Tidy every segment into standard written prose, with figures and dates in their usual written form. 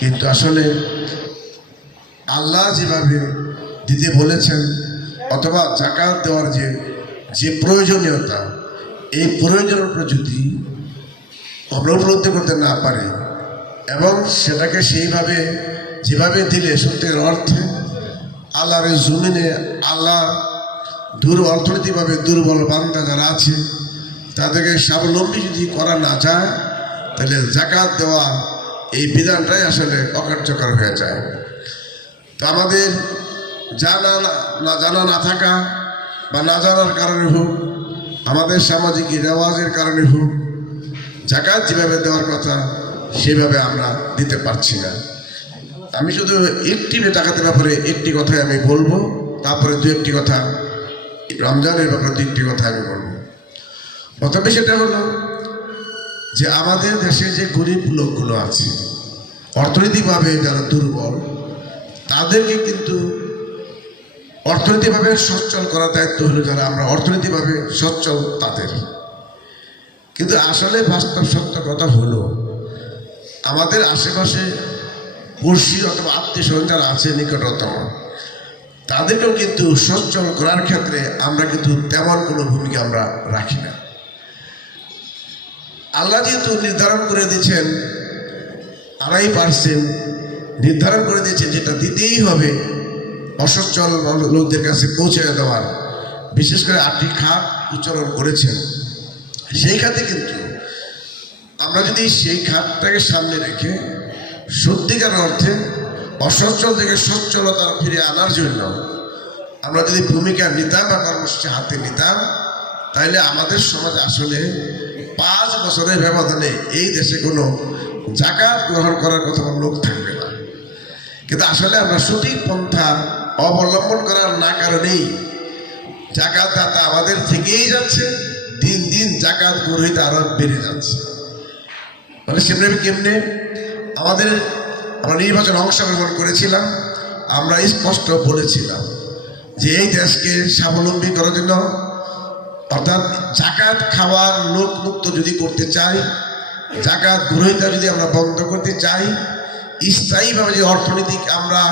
কিন্তু আসলে আল্লাহ যেভাবে দিতে বলেছেন অথবা জাকাত দেওয়ার যে প্রয়োজনীয়তা, এই প্রয়োজনের উপর যদি আমরা উপলব্ধি করতে না পারি এবং সেটাকে সেইভাবে যেভাবে দিলে সত্যিকার অর্থে আল্লাহর জমিনে আল্লাহ অর্থনৈতিকভাবে দুর্বল বান্দা যারা আছে তাদেরকে স্বাবলম্বী যদি করা না যায়, তাহলে জাকাত দেওয়া এই বিধানটাই আসলে অকার্যকর হয়ে যায়। তো আমাদের জানা না থাকা বা না জানার কারণে হোক, আমাদের সামাজিক রেওয়াজের কারণে হোক, জাকাত যেভাবে দেওয়ার কথা সেভাবে আমরা দিতে পারছি না। আমি শুধু একটি জাকাতের ব্যাপারে একটি কথাই আমি বলবো, তারপরে দু একটি কথা রমজানের ব্যাপারে দু একটি কথা আমি বলবো। প্রথমে সেটা হলো যে আমাদের দেশে যে গরিব লোকগুলো আছে, অর্থনৈতিকভাবে যারা দুর্বল, তাদেরকে কিন্তু অর্থনৈতিকভাবে সচ্ছল করার দায়িত্ব হলো যারা আমরা অর্থনৈতিকভাবে সচ্ছল তাদের। কিন্তু আসলে বাস্তব সত্য কথা হলো আমাদের আশেপাশে পড়শি অথবা আত্মীয় স্বজন যারা আছে নিকটতম, তাদেরকেও কিন্তু সচ্ছল করার ক্ষেত্রে আমরা কিন্তু তেমন কোনো ভূমিকা আমরা রাখি না। আল্লাহ যেহেতু নির্ধারণ করে দিয়েছেন 2.5% নির্ধারণ করে দিয়েছেন, যেটা দিতেই হবে অসচ্ছল লোকদের কাছে পৌঁছে দেওয়ার, বিশেষ করে 8টি খাত উচ্চারণ করেছেন। সেই খাতে কিন্তু আমরা যদি সেই খাতটাকে সামনে রেখে সত্যিকার অর্থে অসচ্ছল থেকে সচ্ছলতা ফিরে আনার জন্য আমরা যদি ভূমিকা নিতাম বা কর্মসূচি হাতে নিতাম, তাহলে আমাদের সমাজে আসলে 5 বছরের ব্যবধানে এই দেশে কোনো জাকাত গ্রহণ করার কথা লোক থাকবে না। কিন্তু আসলে আমরা সঠিক পন্থা অবলম্বন করার না কারণেই জাকাত দাতা আমাদের থেকেই যাচ্ছে, দিন দিন জাকাত গ্রহীত আরো বেড়ে যাচ্ছে। মানে কেমনে আমরা নির্বাচনে অংশগ্রহণ করেছিলাম, আমরা স্পষ্ট বলেছিলাম যে এই দেশকে স্বাবলম্বী করার জন্য, অর্থাৎ জাকাত খাওয়ার লোক মুক্ত যদি করতে চাই, জাকাত গ্রহীতা যদি আমরা বন্ধ করতে চাই, স্থায়ীভাবে যে অর্থনৈতিক আমরা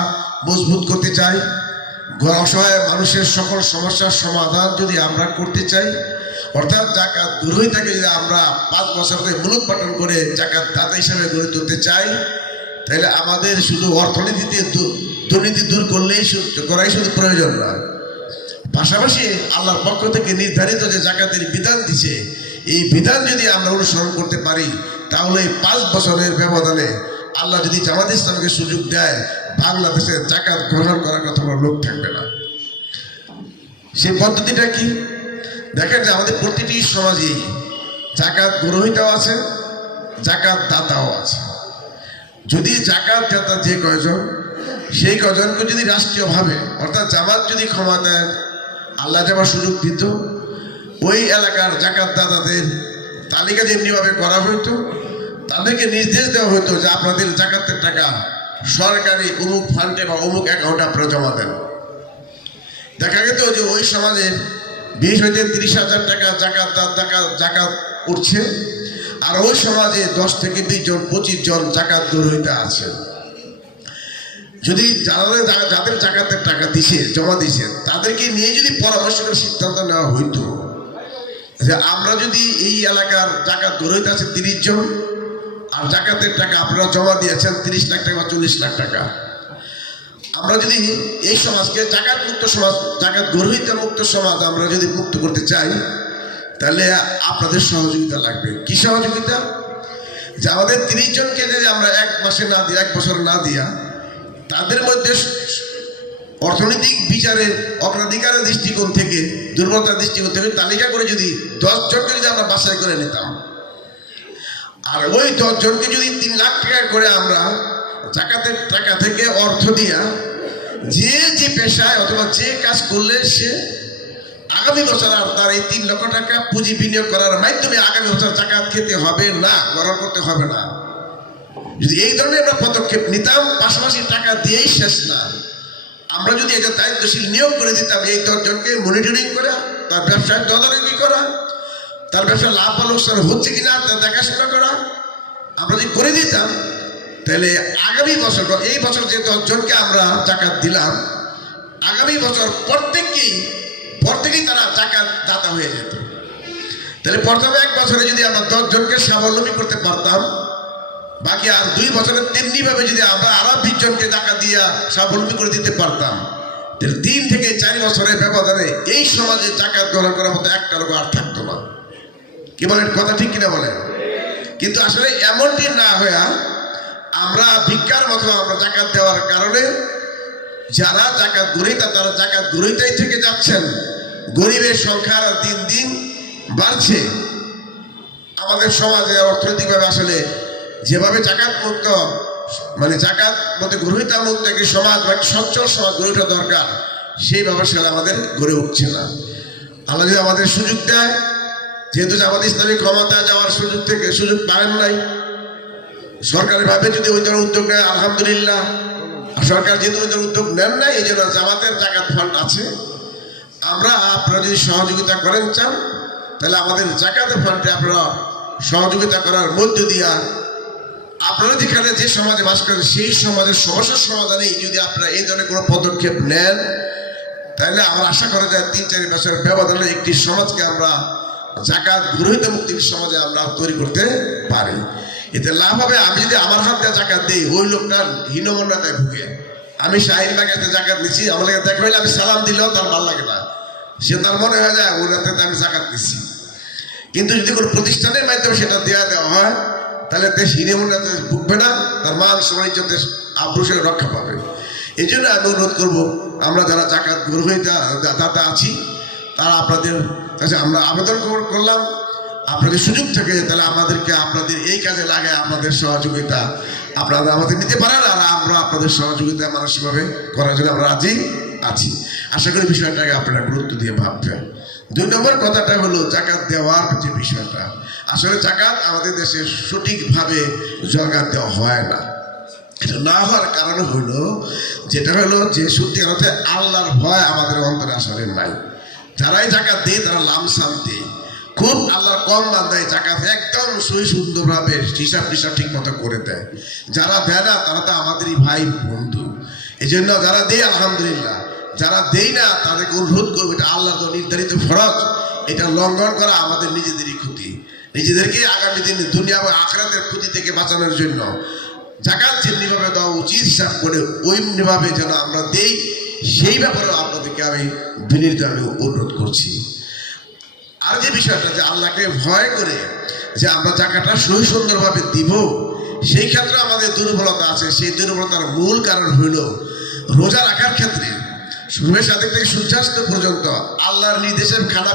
মজবুত করতে চাই, অসহায় মানুষের সকল সমস্যার সমাধান যদি আমরা করতে চাই, অর্থাৎ জাকাত গ্রহীতাকে যদি আমরা 5 বছর ধরে মূলোৎপাটন করে জাকাত দাতা হিসাবে গড়ে তুলতে চাই, তাহলে আমাদের শুধু অর্থনীতিতে দুর্নীতি দূর করাই শুধু প্রয়োজন নয়, পাশাপাশি আল্লাহর পক্ষ থেকে নির্ধারিত যে জাকাতের বিধান দিছে, এই বিধান যদি আমরা অনুসরণ করতে পারি, তাহলে 5 বছরের ব্যবধানে আল্লাহ যদি জামাত ইসলামকে সুযোগ দেয়, বাংলাদেশে জাকাত গ্রহণ করার কথা লোক থাকবে না। সেই পদ্ধতিটা কি? দেখেন যে আমাদের প্রতিটি সমাজেই জাকাত গ্রহীতাও আছে, জাকাত দাতাও আছে। যদি জাকাত দাতা যে কয়জন, সেই কয়জনকে যদি রাষ্ট্রীয়ভাবে, অর্থাৎ জামাত যদি ক্ষমতায় আল্লাহ যাবার সুযোগ দিত, ওই এলাকার জাকাত দাতাদের তালিকা যেমনিভাবে করা হইতো, তাদেরকে নির্দেশ দেওয়া হতো যে আপনাদের জাকাতের টাকা সরকারি অমুক ফান্ডে বা অমুক অ্যাকাউন্টে আপনারা জমা দেন। দেখা যেত যে ওই সমাজের 20 হইতে 30,000 টাকা জাকাত উঠছে, আর ওই সমাজে 10 থেকে 20 জন 25 জন জাকাত গ্রহীতা আছে। যদি যাদের জাকাতের টাকা দিছে, জমা দিছে, তাদেরকে নিয়ে যদি পরামর্শ করে সিদ্ধান্ত নেওয়া হইতো যে আমরা যদি এই এলাকার জাকাত গ্রহীতা আছে 30 জন, আর জাকাতের টাকা আপনারা জমা দিয়েছেন 30 লাখ টাকা বা 40 লাখ টাকা, আমরা যদি এই সমাজকে জাকাত মুক্ত সমাজ, জাকাত গ্রহীতা মুক্ত সমাজ আমরা যদি মুক্ত করতে চাই, তাহলে আপনাদের সহযোগিতা লাগবে। কি সহযোগিতা? যে আমাদের 30 জনকে যদি আমরা 1 মাসে না দিই, 1 বছর না দিয়া, তাদের মধ্যে অর্থনৈতিক বিচারের অগ্রাধিকারের দৃষ্টিকোণ থেকে, দুর্বলতার দৃষ্টিকোণ থেকে তালিকা করে যদি 10 জনকে যদি আমরা বাছাই করে নিতাম, আর ওই 10 জনকে যদি 3 লাখ টাকা করে আমরা জাকাতের টাকা থেকে অর্থ দিয়া যে পেশায় অথবা যে কাজ করলে সে আগামী বছর আর তার এই 3 লক্ষ টাকা পুঁজি বিনিয়োগ করার মাধ্যমে আগামী বছর জাকাত খেতে হবে না, গ্রহণ করতে হবে না, যদি এই ধরনের আমরা পদক্ষেপ নিতাম, পাশাপাশি টাকা দিয়েই শেষ না, আমরা যদি এটা দায়িত্বশীল নিয়োগ করে দিতাম এই 10 জনকে মনিটরিং করা, তার ব্যবসায় তদারকি করা, তার ব্যবসা লাভ বা লোকসান হচ্ছে কিনা তা দেখাশোনা করা, আমরা যদি করে দিতাম, তাহলে আগামী বছর, এই বছর যে 10 জনকে আমরা জাকাত দিলাম, আগামী বছর প্রত্যেকেই তারা জাকাত দাতা হয়ে যেত। তাহলে প্রথমে 1 বছরে যদি আমরা 10 জনকে স্বাবলম্বী করতে পারতাম, বাকি আর 2 বছরে তেমনি ভাবে যদি আমরা আরো 20 জনকে জাকাত দিয়া স্বাবলম্বী করে দিতে পারতাম, তাহলে 3 থেকে 4 বছরের ব্যবধানে এই সমাজে জাকাত গ্রহণ করার মতো একটা লোক আর থাকতো না। কি বলেন, কথা ঠিক কিনা বলেন? কিন্তু আসলে এমনটি না হয়ে আমরা ভিক্ষার মতো আমরা জাকাত দেওয়ার কারণে যারা জাকাত গ্রহীতা তারা জাকাত গ্রহীতাই থেকে যাচ্ছেন, গরিবের সংখ্যা দিন দিন বাড়ছে। আমাদের সমাজে অর্থনৈতিকভাবে আসলে যেভাবে জাকাত মুক্ত, মানে জাকাত মতো গ্রহীতা মুক্ত একটি সমাজ বা একটি সচ্ছল সমাজ গড়ে ওঠা দরকার, সেই ব্যবস্থা আমাদের গড়ে উঠছে না। আল্লাহ যদি আমাদের সুযোগ দেয়, যেহেতু আমাদের ইসলামী ক্ষমতা যাওয়ার সুযোগ পাবেন নাই, সরকারি ভাবে যদি ওই ধরনের উদ্যোগ নেয় আলহামদুলিল্লাহ। সরকার যেহেতু ওই ধরনের উদ্যোগ নেন নাই, এই জন্য জামাতের জাকাত ফান্ড আছে। আপনারা যদি সহযোগিতা করেন চান, তাহলে আমাদের জাকাতের ফান্ডে আপনারা সহযোগিতা করার মধ্য দিয়া আপনারা যেখানে যে সমাজে বাস করেন সেই সমাজের সমস্যার সমাধানেই যদি আপনারা এই ধরনের কোনো পদক্ষেপ নেন, তাহলে আমরা আশা করা যায় 3-4 বছরের ব্যবধানে একটি সমাজকে আমরা জাকাত গ্রহীত মুক্তির সমাজে আমরা তৈরি করতে পারি। এতে লাভ হবে। আমি যদি আমার হাত দিয়ে জাকাত দিই, ওই লোকটা হীনমন্যতায় ভুগে, আমি শাহিন কাছে জাকাত নিচ্ছি, আমার লাগে দেখা হইলে আমি সালাম দিলেও তার ভালো লাগে না, সে তার মনে হয়ে যায় ওই রাতে আমি জাকাত নিচ্ছি। কিন্তু যদি কোনো প্রতিষ্ঠানের মাধ্যমে সেটা দেওয়া হয়, তাহলে দেশ হীনমন্যতায় ভুগবে না, তার মান সম্মান ইজ্জতের আবরুষের রক্ষা পাবে। এই জন্য আমি অনুরোধ করবো, আমরা যারা জাকাত গ্রহীতা দাতা আছি তারা আপনাদের কাছে আমরা আবেদন করলাম, আপনাদের সুযোগ থাকে তাহলে আমাদেরকে আপনাদের এই কাজে লাগে আপনাদের সহযোগিতা আপনারা আমাদের নিতে পারেন, আর আমরা আপনাদের সহযোগিতা মানসিকভাবে করার জন্য আমরা রাজি আছি। আশা করি বিষয়টাকে আপনারা গুরুত্ব দিয়ে ভাববেন। 2 নম্বর কথাটা হলো জাকাত দেওয়ার যে বিষয়টা। আসলে জাকাত আমাদের দেশে সঠিকভাবে জাকাত দেওয়া হয় না। এটা না হওয়ার কারণ হলো যে সত্যি অর্থে আল্লাহর ভয় আমাদের অন্তরে আসলে নাই। যারাই জাকাত দেয় তারা লামসাম দেয়, খুব আল্লাহর কম বান্দায় জাকাত একদম সুন্দরভাবে হিসাব ঠিক মতো করে দেয়। যারা দেয় না তারা তো আমাদেরই ভাই বন্ধু। এই জন্য যারা দেয় আলহামদুলিল্লাহ, যারা দেয় না তাদেরকে অনুরোধ করবো, এটা আল্লাহর নির্ধারিত ফরজ, এটা লঙ্ঘন করা আমাদের নিজেদেরই ক্ষতি। নিজেদেরকে আগামী দিনে দুনিয়া এবং আখিরাতের ক্ষতি থেকে বাঁচানোর জন্য জাকাত যেমনিভাবে দেওয়া উচিত হিসাব করে ওইমনিভাবে যেন আমরা দেই, সেই ব্যাপারেও আপনাদেরকে আমি বিনীতভাবে অনুরোধ করছি। আর যে বিষয়টা যে আল্লাহকে ভয় করে যে আমরা জাকাতটা সুন্দরভাবে দিব, সেই ক্ষেত্রে আমাদের দুর্বলতা আছে। সেই দুর্বলতার মূল কারণ হইল রোজা রাখার ক্ষেত্রে শুভেচ্ছা থেকে সূর্যাস্ত পর্যন্ত আল্লাহর নির্দেশের খানা